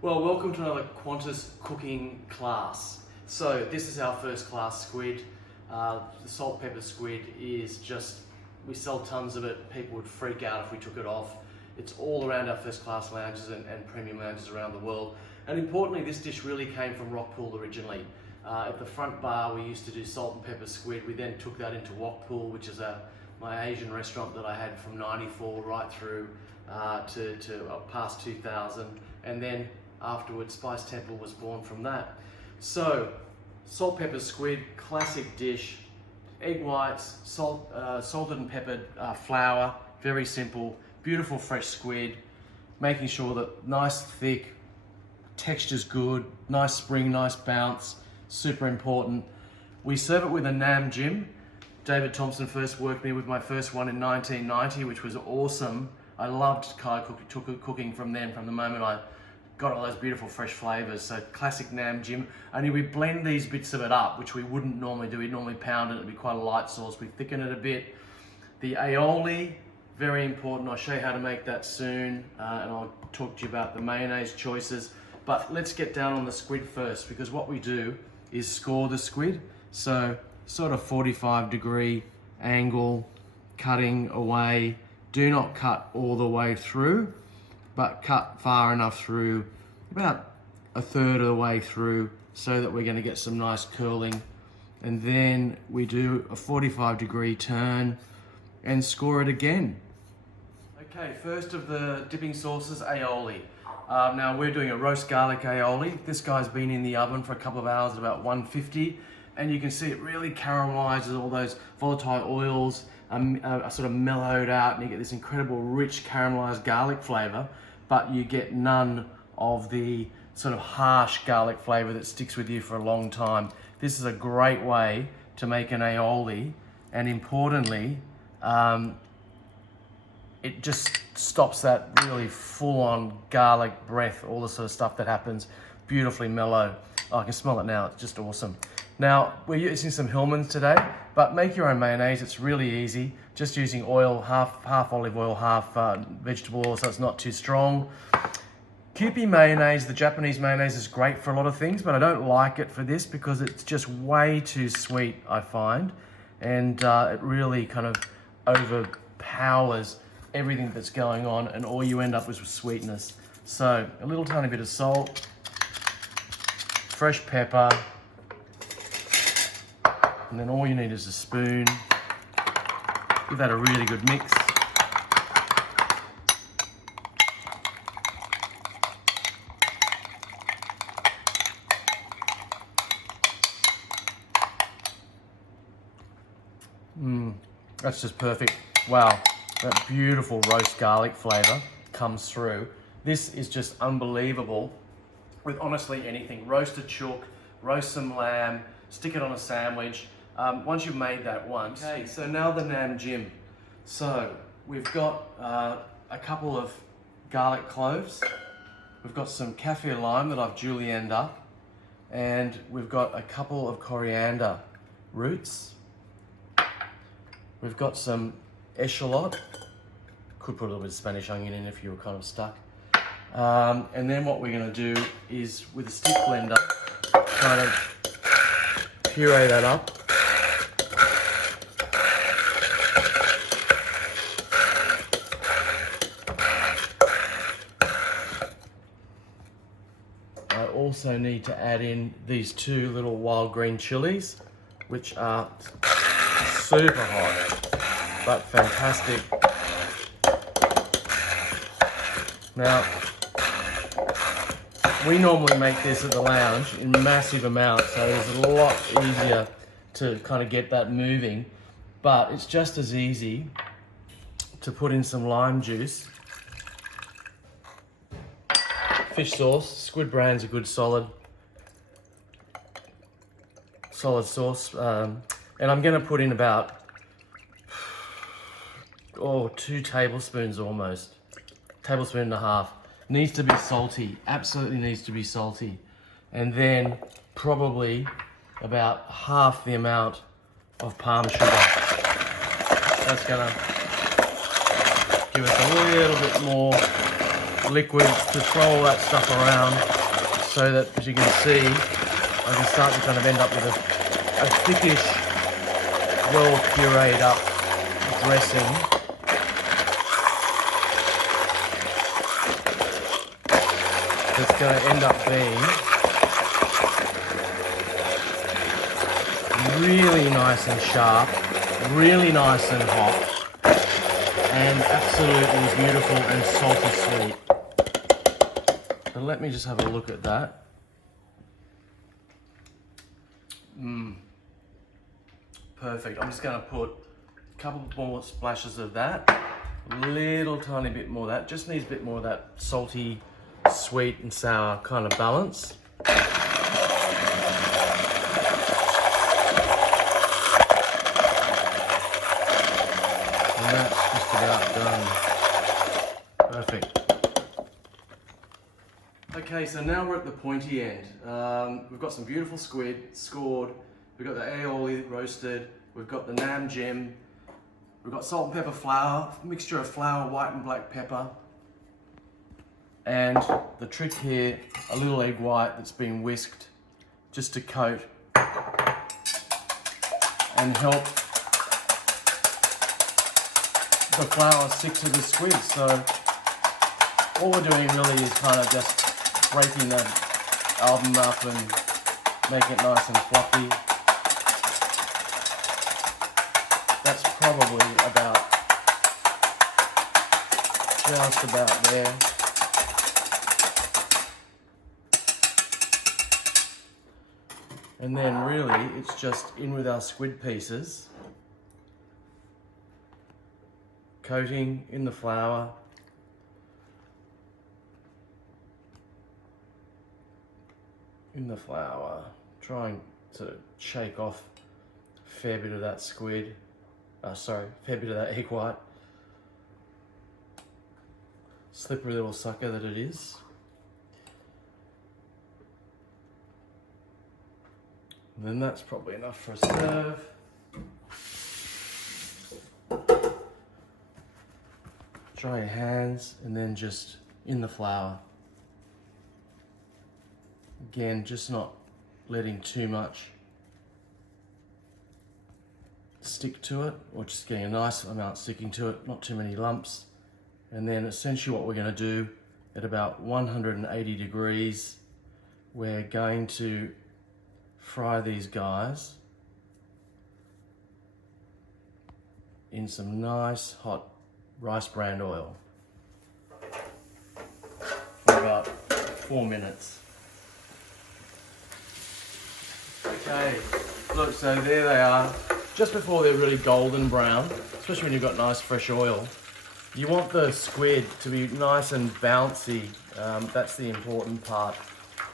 Well, welcome to another Qantas cooking class. So this is our first class squid. The salt pepper squid is just, we sell tons of it. People would freak out if we took it off. It's all around our first class lounges and premium lounges around the world. And importantly, this dish really came from Rockpool originally. At the front bar, we used to do salt and pepper squid. We then took that into Wokpool, which is my Asian restaurant that I had from '94 right through to past 2000. And then afterwards, Spice Temple was born from that. So, salt pepper squid, classic dish. Egg whites, salted and peppered flour, very simple. Beautiful fresh squid, making sure that nice thick, texture's good, nice spring, nice bounce, super important. We serve it with a Nam Jim. David Thompson first worked me with my first one in 1990, which was awesome. I loved Thai cooking from then, from the moment I got all those beautiful fresh flavors. So classic Nam Jim. Only we blend these bits of it up, which we wouldn't normally do. We'd normally pound it, it'd be quite a light sauce. We thicken it a bit. The aioli, very important. I'll show you how to make that soon, and I'll talk to you about the mayonnaise choices. But let's get down on the squid first, because what we do is score the squid. So sort of 45-degree angle, cutting away. Do not cut all the way through, but cut far enough through, about a third of the way through, so that we're going to get some nice curling. And then we do a 45-degree turn and score it again. Okay, first of the dipping sauces, aioli. Now we're doing a roast garlic aioli. This guy's been in the oven for a couple of hours at about 150, and you can see it really caramelizes. All those volatile oils are sort of mellowed out, and you get this incredible rich caramelized garlic flavor, but you get none of the sort of harsh garlic flavor that sticks with you for a long time. This is a great way to make an aioli, and importantly, it just stops that really full-on garlic breath, all the sort of stuff that happens. Beautifully mellow. Oh, I can smell it now, it's just awesome. Now, we're using some Hillman's today, but make your own mayonnaise, it's really easy. Just using oil, half olive oil, half vegetable oil, so it's not too strong. Kewpie mayonnaise, the Japanese mayonnaise, is great for a lot of things, but I don't like it for this because it's just way too sweet, I find. And it really kind of overpowers everything that's going on, and all you end up with sweetness. So, a little tiny bit of salt, fresh pepper, and then all you need is a spoon. Give that a really good mix. That's just perfect. Wow, that beautiful roast garlic flavor comes through. This is just unbelievable with honestly anything. Roasted chook, roast some lamb, stick it on a sandwich. Once you've made that once. Okay, so now the Nam Jim. So we've got a couple of garlic cloves. We've got some kaffir lime that I've julienned up. And we've got a couple of coriander roots. We've got some eschalot. Could put a little bit of Spanish onion in if you were kind of stuck. And then what we're gonna do is, with a stick blender, kind of puree that up. I also need to add in these two little wild green chilies, which are super hot, but fantastic. Now, we normally make this at the lounge in massive amounts, so it's a lot easier to kind of get that moving, but it's just as easy to put in some lime juice. Fish sauce, Squid brand's a good solid sauce, and I'm gonna put in about 2 tablespoons almost. Tablespoon and a half. Needs to be salty, absolutely needs to be salty. And then probably about half the amount of palm sugar. That's gonna give us a little bit more liquid to throw all that stuff around so that, as you can see, I can start to kind of end up with a thickish, well pureed up dressing. It's going to end up being really nice and sharp, really nice and hot, and absolutely beautiful and salty sweet. So let me just have a look at that. Perfect. I'm just going to put a couple more splashes of that, a little tiny bit more of that. Just needs a bit more of that salty, sweet and sour kind of balance. And that's just about done. Perfect. Okay, so now we're at the pointy end. We've got some beautiful squid scored. We've got the aioli roasted. We've got the nam gem. We've got salt and pepper flour, mixture of flour, white and black pepper. And the trick here, a little egg white that's been whisked just to coat and help the flour stick to the squid. So all we're doing really is kind of just breaking the album up and making it nice and fluffy. That's probably just about there. And then really it's just in with our squid pieces, coating in the flour, trying to shake off a fair bit of that squid, fair bit of that egg white. Slippery little sucker that it is. And then that's probably enough for a serve. Dry your hands and then just in the flour. Again, just not letting too much stick to it, or just getting a nice amount sticking to it, not too many lumps. And then essentially what we're going to do at about 180 degrees, we're going to fry these guys in some nice hot rice bran oil for about 4 minutes. Okay, look, so there they are. Just before they're really golden brown, especially when you've got nice fresh oil. You want the squid to be nice and bouncy. That's the important part.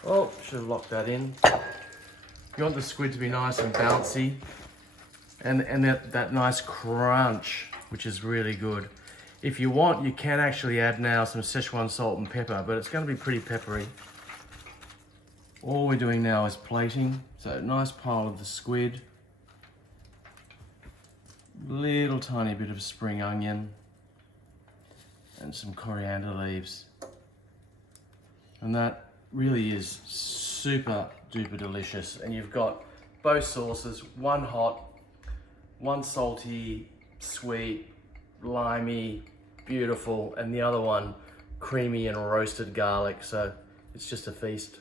Oh, should have locked that in. You want the squid to be nice and bouncy, and that nice crunch, which is really good. If you want, you can actually add now some Szechuan salt and pepper, but it's going to be pretty peppery. All we're doing now is plating. So nice pile of the squid, little tiny bit of spring onion, and some coriander leaves. And that really is super duper delicious. And you've got both sauces, one hot, one salty, sweet, limey, beautiful, and the other one creamy and roasted garlic. So it's just a feast.